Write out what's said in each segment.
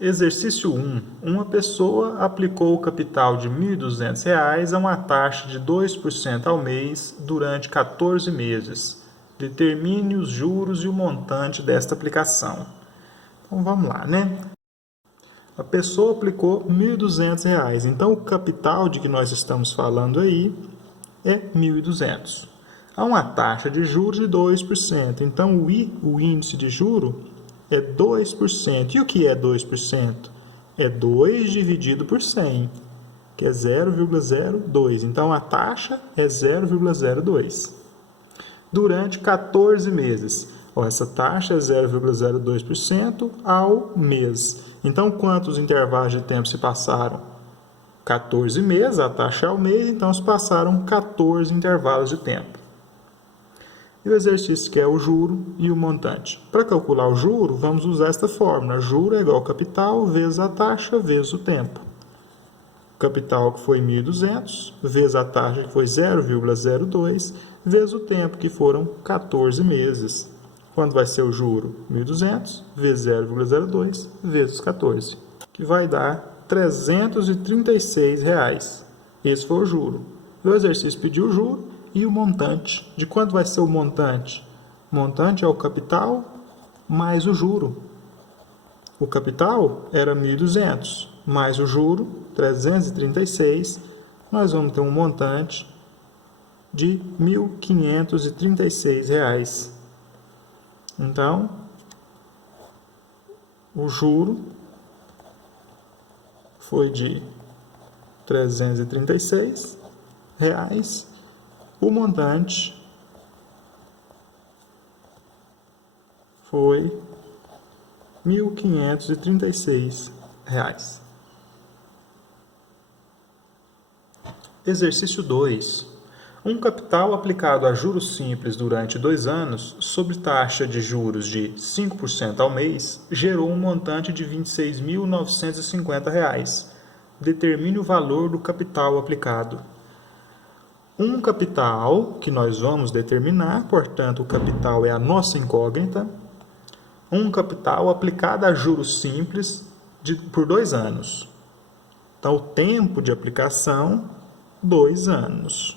Exercício 1. Uma pessoa aplicou o capital de R$ 1.200 a uma taxa de 2% ao mês durante 14 meses. Determine os juros e o montante desta aplicação. Então vamos lá, né? A pessoa aplicou R$ 1.200. Então o capital de que nós estamos falando aí é 1.200. Há uma taxa de juros de 2%. Então o índice de juro é 2%. E o que é 2%? É 2 dividido por 100, que é 0,02. Então, a taxa é 0,02. Durante 14 meses. Essa taxa é 0,02% ao mês. Então, quantos intervalos de tempo se passaram? 14 meses, a taxa é ao mês, então se passaram 14 intervalos de tempo. E o exercício que é o juro e o montante. Para calcular o juro, vamos usar esta fórmula. Juro é igual ao capital vezes a taxa vezes o tempo. O capital que foi 1.200, vezes a taxa que foi 0,02, vezes o tempo que foram 14 meses. Quando vai ser o juro? 1.200 vezes 0,02 vezes os 14, que vai dar R$ 336. Esse foi o juro. O exercício pediu o juro e o montante. De quanto vai ser o montante? O montante é o capital mais o juro. O capital era 1.200, mais o juro, 336. Nós vamos ter um montante de R$ 1.536. Então, o juro foi de R$ 336. O montante foi R$ 1.536. Exercício 2. Um capital aplicado a juros simples durante 2 anos, sob taxa de juros de 5% ao mês, gerou um montante de R$ 26.950. Determine o valor do capital aplicado. Um capital que nós vamos determinar, portanto, o capital é a nossa incógnita. Um capital aplicado a juros simples por 2 anos. Então, o tempo de aplicação, 2 anos.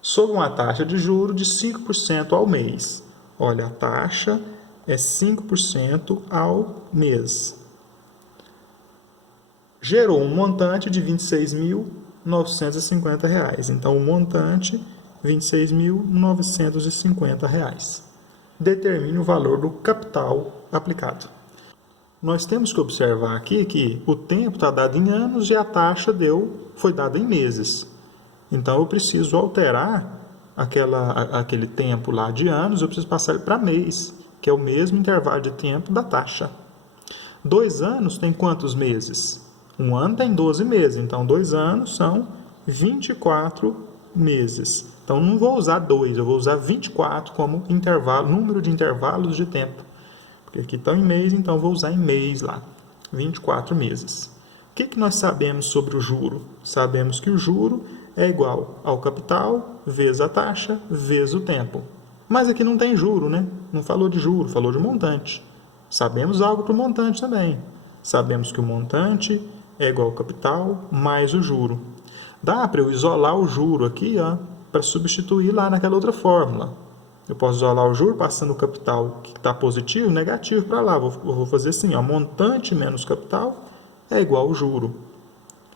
Sob uma taxa de juros de 5% ao mês. Olha, a taxa é 5% ao mês. Gerou um montante de R$ 26.950. Então, o montante, R$ 26.950. Determine o valor do capital aplicado. Nós temos que observar aqui que o tempo está dado em anos e a taxa foi dada em meses. Então, eu preciso alterar aquele tempo lá de anos, eu preciso passar ele para mês, que é o mesmo intervalo de tempo da taxa. 2 anos tem quantos meses? Um ano tem 12 meses, então 2 anos são 24 meses. Então, não vou usar 2, eu vou usar 24 como número de intervalos de tempo. Porque aqui estão em mês, então vou usar em mês lá, 24 meses. O que nós sabemos sobre o juro? Sabemos que o juro é igual ao capital vezes a taxa vezes o tempo. Mas aqui não tem juro, né? Não falou de juro, falou de montante. Sabemos algo para o montante também. Sabemos que o montante é igual ao capital mais o juro. Dá para eu isolar o juro aqui, para substituir lá naquela outra fórmula. Eu posso isolar o juro passando o capital que está positivo, negativo para lá. Vou fazer assim, montante menos capital é igual ao juro.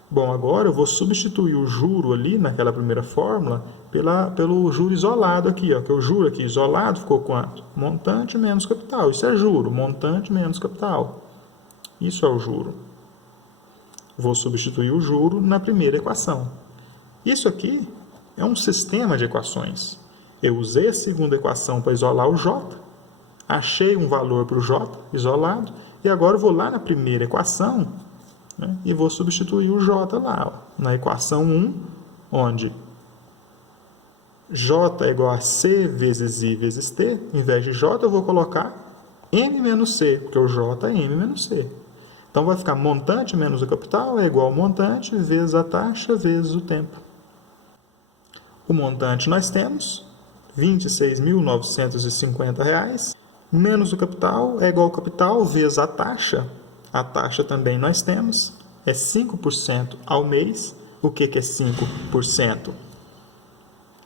Bom, agora eu vou substituir o juro ali naquela primeira fórmula pelo juro isolado aqui, que o juro aqui isolado ficou quanto? Montante menos capital. Isso é juro, montante menos capital. Isso é o juro. Vou substituir o juro na primeira equação. Isso aqui é um sistema de equações. Eu usei a segunda equação para isolar o J, achei um valor para o J isolado, e agora eu vou lá na primeira equação, né, e vou substituir o J lá, na equação 1, onde J é igual a C vezes I vezes T. Em vez de J, eu vou colocar M menos C, porque o J é M menos C. Então, vai ficar montante menos o capital é igual ao montante vezes a taxa vezes o tempo. O montante nós temos R$ 26.950, menos o capital é igual ao capital vezes a taxa, A taxa também nós temos, é 5% ao mês. O que é 5%?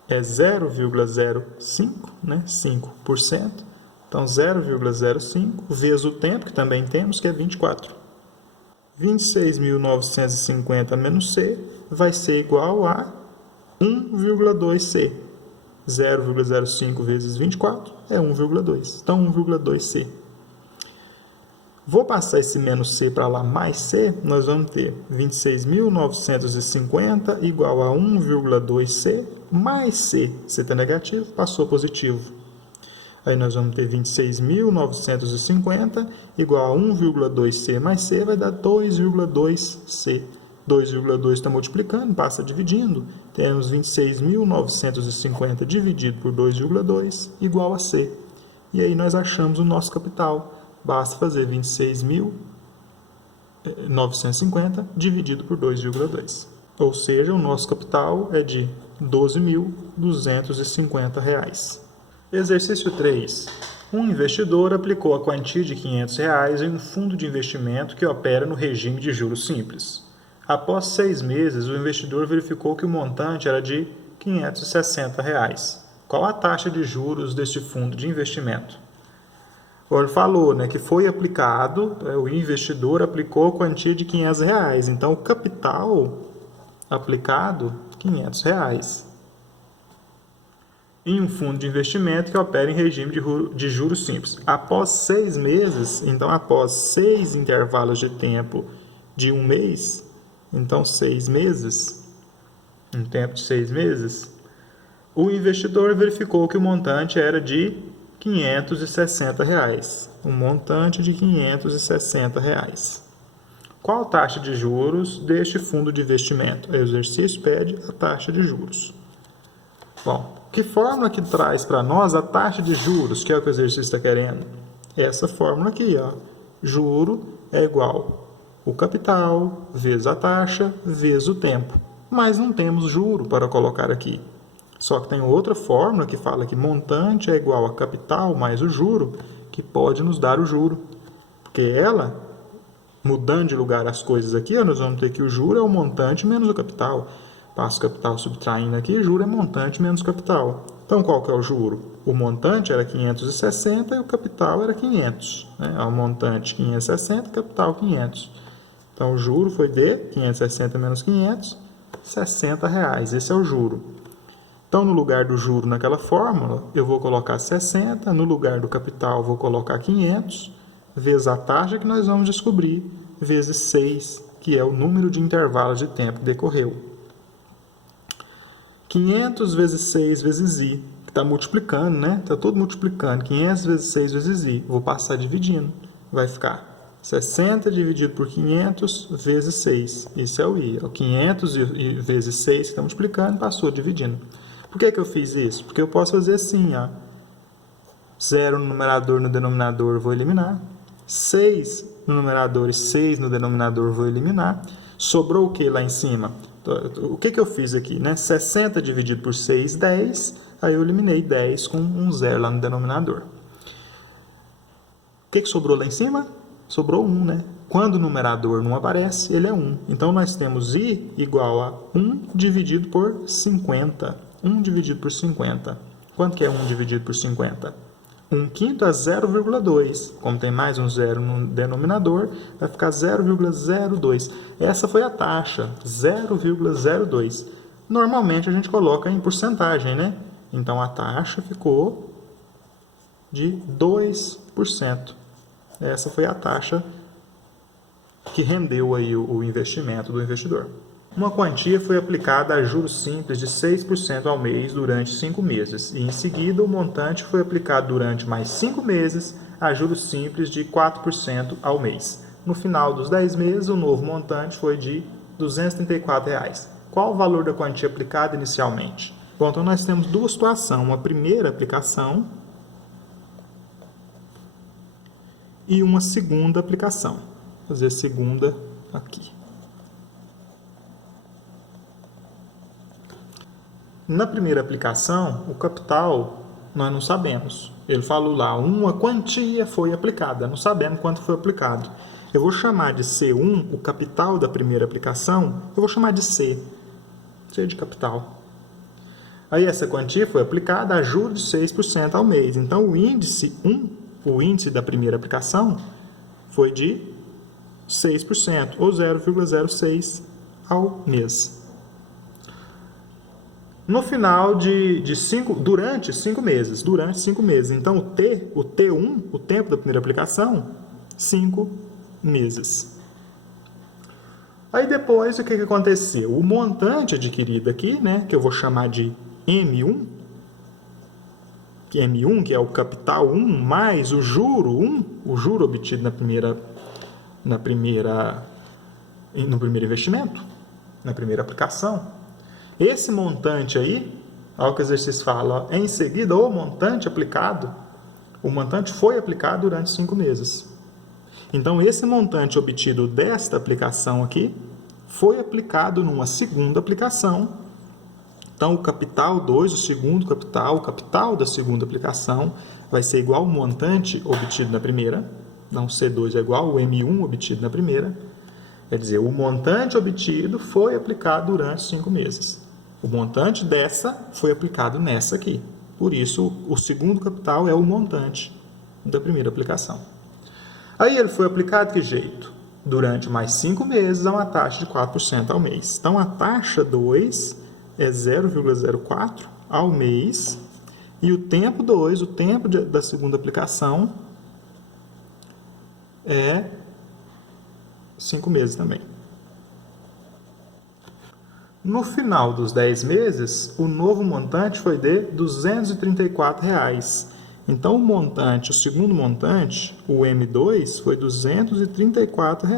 É 0,05, né? 5%. Então, 0,05 vezes o tempo, que também temos, que é 24. 26.950 menos C vai ser igual a 1,2C. 0,05 vezes 24 é 1,2. Então, 1,2C. Vou passar esse menos C para lá mais C, nós vamos ter 26.950 igual a 1,2C mais C. C está negativo, passou positivo. Aí nós vamos ter 26.950 igual a 1,2C mais C, vai dar 2,2C. 2,2 está multiplicando, passa dividindo. Temos 26.950 dividido por 2,2 igual a C. E aí nós achamos o nosso capital. Basta fazer 26.950 dividido por 2,2. Ou seja, o nosso capital é de R$ 12.250. Exercício 3. Um investidor aplicou a quantia de R$ 500 em um fundo de investimento que opera no regime de juros simples. Após 6 meses, o investidor verificou que o montante era de R$ 560. Qual a taxa de juros deste fundo de investimento? Ele falou, né, que foi aplicado, o investidor aplicou a quantia de R$ 500. Então, o capital aplicado, R$ 500. Em um fundo de investimento que opera em regime de juros simples. Após 6 meses, então após 6 intervalos de tempo de um mês, então 6 meses, um tempo de 6 meses, o investidor verificou que o montante era de R$ 560. Um montante de R$ 560. Qual a taxa de juros deste fundo de investimento? O exercício pede a taxa de juros. Bom, que fórmula que traz para nós a taxa de juros, que é o que o exercício está querendo? Essa fórmula aqui, ó. Juro é igual o capital vezes a taxa vezes o tempo. Mas não temos juro para colocar aqui. Só que tem outra fórmula que fala que montante é igual a capital mais o juro, que pode nos dar o juro. Porque ela, mudando de lugar as coisas aqui, nós vamos ter que o juro é o montante menos o capital. Passo o capital subtraindo aqui, juro é montante menos capital. Então, qual que é o juro? O montante era 560 e o capital era 500. Né? O montante 560, capital 500. Então, o juro foi de 560 menos 500, R$ 60. Esse é o juro. Então, no lugar do juro naquela fórmula, eu vou colocar 60, no lugar do capital vou colocar 500, vezes a taxa que nós vamos descobrir, vezes 6, que é o número de intervalos de tempo que decorreu. 500 vezes 6 vezes I, que está multiplicando, né? Está tudo multiplicando. 500 vezes 6 vezes I. Vou passar dividindo. Vai ficar 60 dividido por 500 vezes 6. Isso é o I. 500 vezes 6 que está multiplicando, passou dividindo. Por que eu fiz isso? Porque eu posso fazer assim, ó. 0 no numerador, no denominador, vou eliminar. 6 no numerador e 6 no denominador, vou eliminar. Sobrou o que lá em cima? O que eu fiz aqui? Né? 60 dividido por 6, 10. Aí eu eliminei 10 com um zero lá no denominador. O que sobrou lá em cima? Sobrou 1, né? Quando o numerador não aparece, ele é 1. Então, nós temos I igual a 1 dividido por 50. 1 dividido por 50. Quanto que é 1 dividido por 50? 1 quinto é 0,2. Como tem mais um zero no denominador, vai ficar 0,02. Essa foi a taxa, 0,02. Normalmente a gente coloca em porcentagem, né? Então a taxa ficou de 2%. Essa foi a taxa que rendeu aí o investimento do investidor. Uma quantia foi aplicada a juros simples de 6% ao mês durante 5 meses, e em seguida o montante foi aplicado durante mais 5 meses a juros simples de 4% ao mês. No final dos 10 meses, o novo montante foi de R$ 234. Qual o valor da quantia aplicada inicialmente? Bom, então nós temos duas situações, uma primeira aplicação e uma segunda aplicação. Vou fazer a segunda aqui. Na primeira aplicação, o capital nós não sabemos. Ele falou lá, uma quantia foi aplicada, não sabemos quanto foi aplicado. Eu vou chamar de C1 o capital da primeira aplicação, eu vou chamar de C de capital. Aí essa quantia foi aplicada a juros de 6% ao mês. Então o índice 1, o índice da primeira aplicação, foi de 6%, ou 0,06 ao mês. No final durante 5 meses. Então o T1, o tempo da primeira aplicação, 5 meses. Aí depois o que aconteceu? O montante adquirido aqui, né, que eu vou chamar de M1, que é o capital 1 mais o juro 1, o juro obtido no primeiro investimento, na primeira aplicação. Esse montante aí, olha o que o exercício fala, ó, em seguida o montante foi aplicado durante 5 meses. Então esse montante obtido desta aplicação aqui foi aplicado numa segunda aplicação. Então o capital 2, o capital da segunda aplicação vai ser igual ao montante obtido na primeira. Então C2 é igual ao M1 obtido na primeira. Quer dizer, o montante obtido foi aplicado durante 5 meses. O montante dessa foi aplicado nessa aqui. Por isso, o segundo capital é o montante da primeira aplicação. Aí ele foi aplicado de que jeito? Durante mais 5 meses a uma taxa de 4% ao mês. Então a taxa 2 é 0,04 ao mês. E o tempo 2, o tempo da segunda aplicação, é 5 meses também. No final dos 10 meses, o novo montante foi de R$ 234. Então, o segundo montante, o M2, foi R$ 234.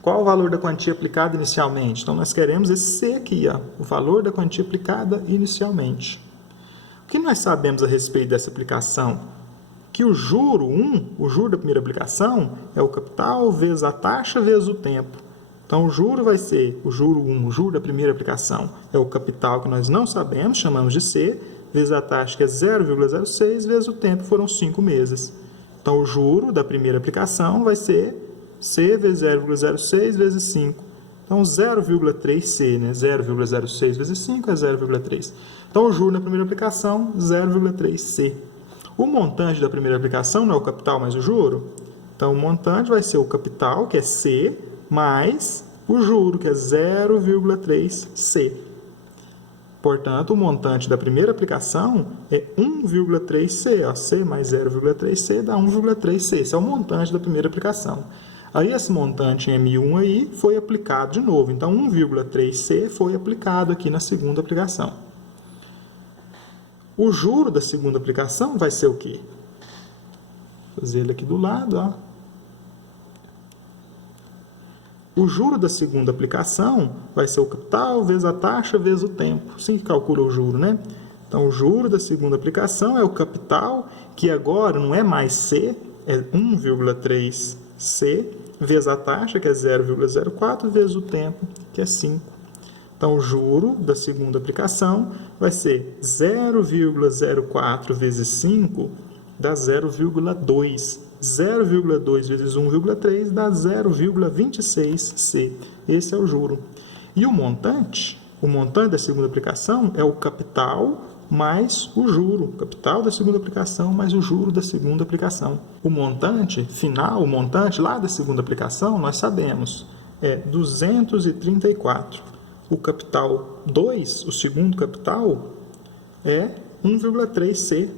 Qual o valor da quantia aplicada inicialmente? Então, nós queremos esse C aqui, ó, o valor da quantia aplicada inicialmente. O que nós sabemos a respeito dessa aplicação? Que o juro 1, o juro da primeira aplicação, é o capital vezes a taxa vezes o tempo. Então, o juro vai ser o juro 1, o juro da primeira aplicação, é o capital que nós não sabemos, chamamos de C, vezes a taxa, que é 0,06, vezes o tempo, foram 5 meses. Então, o juro da primeira aplicação vai ser C vezes 0,06 vezes 5. Então, 0,3C, né? 0,06 vezes 5 é 0,3. Então, o juro na primeira aplicação, 0,3C. O montante da primeira aplicação não é o capital mais o juro? Então, o montante vai ser o capital, que é C, mais o juro, que é 0,3C. Portanto, o montante da primeira aplicação é 1,3C. Ó, C mais 0,3C dá 1,3C. Esse é o montante da primeira aplicação. Aí, esse montante M1 aí foi aplicado de novo. Então, 1,3C foi aplicado aqui na segunda aplicação. O juro da segunda aplicação vai ser o quê? Vou fazer ele aqui do lado, ó. O juro da segunda aplicação vai ser o capital vezes a taxa vezes o tempo. Assim que calcula o juro, né? Então, o juro da segunda aplicação é o capital, que agora não é mais C, é 1,3C, vezes a taxa, que é 0,04, vezes o tempo, que é 5. Então, o juro da segunda aplicação vai ser 0,04 vezes 5 dá 0,2. 0,2 vezes 1,3 dá 0,26C. Esse é o juro. E o montante da segunda aplicação é o capital mais o juro. O capital da segunda aplicação mais o juro da segunda aplicação. O montante final, o montante lá da segunda aplicação, nós sabemos, é 234. O capital 2, o segundo capital, é 1,3C.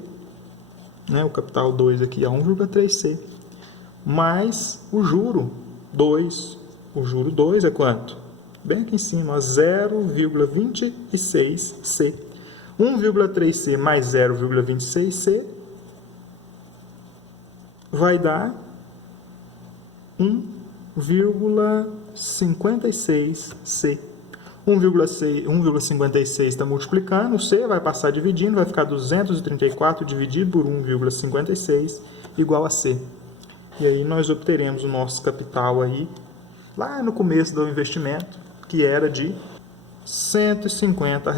Né? O capital 2 aqui é 1,3C. Mais o juro 2. O juro 2 é quanto? Bem aqui em cima, 0,26C. 1,3C mais 0,26C vai dar 1,56C. 1,56 está multiplicando, o C vai passar dividindo, vai ficar 234 dividido por 1,56 igual a C. E aí nós obteremos o nosso capital aí, lá no começo do investimento, que era de R$ 150.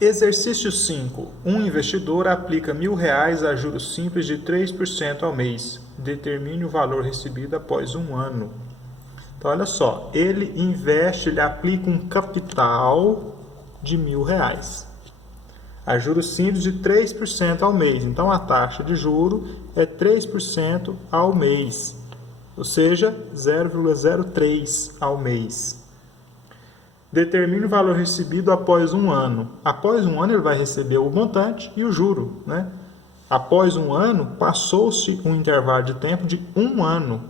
Exercício 5. Um investidor aplica R$1.000 a juros simples de 3% ao mês. Determine o valor recebido após um ano. Então, olha só, ele investe, ele aplica um capital de R$1.000 a juros simples de 3% ao mês. Então, a taxa de juro é 3% ao mês, ou seja, 0,03 ao mês. Determine o valor recebido após um ano. Após um ano, ele vai receber o montante e o juro, né? Após um ano, passou-se um intervalo de tempo de um ano.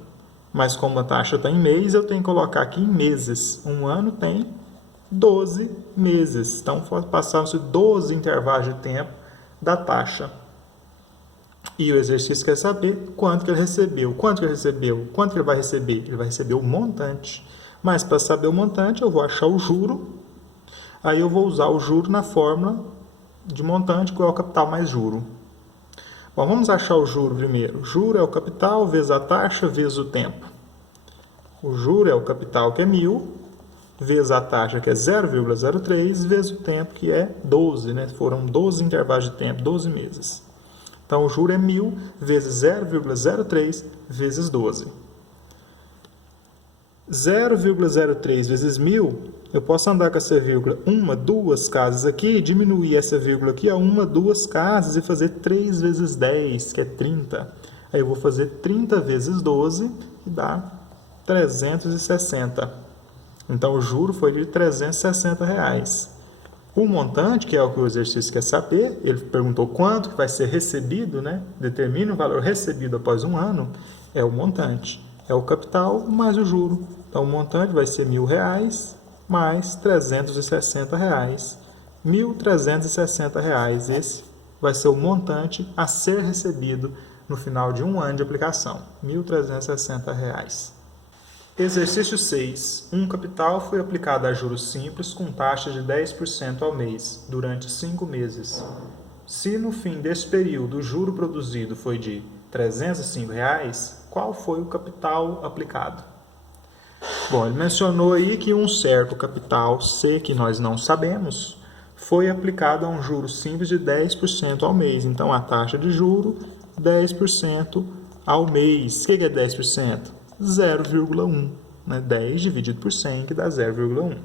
Mas como a taxa está em mês, eu tenho que colocar aqui em meses. Um ano tem 12 meses. Então, passaram-se 12 intervalos de tempo da taxa. E o exercício quer saber quanto que ele recebeu. Quanto que ele recebeu? Quanto que ele vai receber? Ele vai receber o montante. Mas para saber o montante, eu vou achar o juro. Aí eu vou usar o juro na fórmula de montante, que é o capital mais juro. Bom, vamos achar o juro primeiro. O juro é o capital vezes a taxa vezes o tempo. O juro é o capital, que é 1.000, vezes a taxa, que é 0,03, vezes o tempo, que é 12, né? Foram 12 intervalos de tempo, 12 meses. Então, o juro é 1.000 vezes 0,03 vezes 12. 0,03 vezes 1.000, eu posso andar com essa vírgula uma, duas casas aqui, diminuir essa vírgula aqui a uma, duas casas e fazer 3 vezes 10, que é 30. Aí eu vou fazer 30 vezes 12 e dá 360. Então, o juro foi de R$360. O montante, que é o que o exercício quer saber, ele perguntou quanto vai ser recebido, né? Determine o valor recebido após um ano, é o montante. É o capital mais o juro. Então, o montante vai ser R$1.000 mais R$360. R$1.360. Esse vai ser o montante a ser recebido no final de um ano de aplicação. R$1.360. Exercício 6. Um capital foi aplicado a juros simples com taxa de 10% ao mês, durante 5 meses. Se no fim desse período o juro produzido foi de R$305, qual foi o capital aplicado? Bom, ele mencionou aí que um certo capital C, que nós não sabemos, foi aplicado a um juro simples de 10% ao mês. Então, a taxa de juro, 10% ao mês. O que é 10%? 0,1. Né? 10 dividido por 100, que dá 0,1.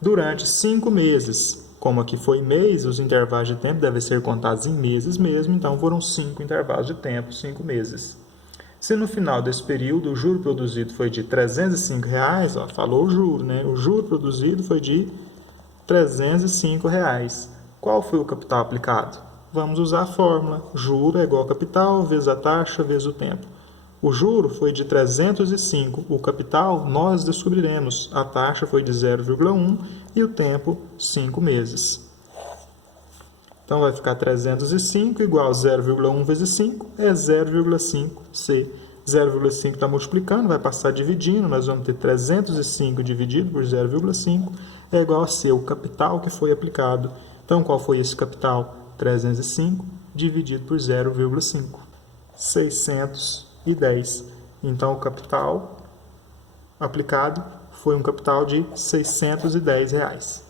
Durante 5 meses, como aqui foi mês, os intervalos de tempo devem ser contados em meses mesmo, então foram 5 intervalos de tempo, 5 meses. Se no final desse período o juro produzido foi de R$305, ó, falou o juro, né? O juro produzido foi de R$305. Qual foi o capital aplicado? Vamos usar a fórmula. Juro é igual a capital vezes a taxa vezes o tempo. O juro foi de 305, o capital nós descobriremos. A taxa foi de 0,1 e o tempo 5 meses. Então, vai ficar 305 igual a 0,1 vezes 5 é 0,5C. 0,5 está multiplicando, vai passar dividindo, nós vamos ter 305 dividido por 0,5 é igual a C, o capital que foi aplicado. Então, qual foi esse capital? 305 dividido por 0,5. 610. Então, o capital aplicado foi um capital de R$610.